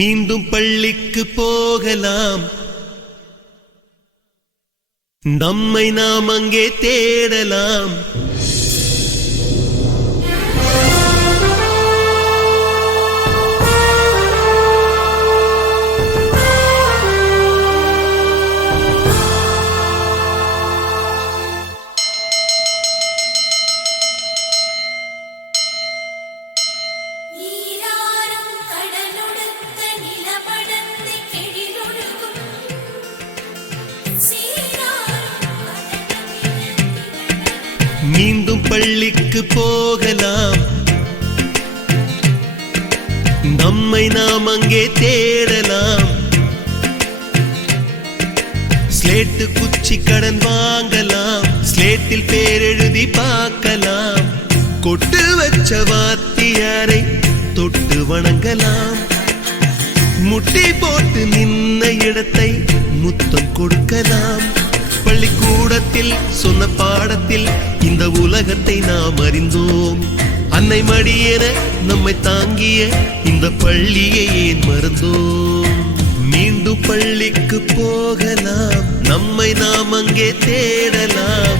மீண்டும் பள்ளிக்கு போகலாம், நம்மை நாம் அங்கே தேடலாம். மீண்டும் பள்ளிக்கு போகலாம், நம்மை நாம் அங்கே தேடலாம். ஸ்லேட்டு குச்சி கடன் வாங்கலாம், ஸ்லேட்டில் பேர் எழுதி பார்க்கலாம். கொட்டு வச்ச வாத்தியாரை தொட்டு வணங்கலாம், முட்டி போட்டு நின்ன இடத்தை முத்தம் கொடுக்கலாம். பள்ளிக்கூடத்தில் சொன்ன பாடத்தில் இந்த உலகத்தை நாம் அறிந்தோம். அன்னை மடியென நம்மை தாங்கிய இந்த பள்ளியை ஏன் மறந்தோம்? மீண்டும் பள்ளிக்கு போகலாம், நம்மை நாம் அங்கே தேடலாம்.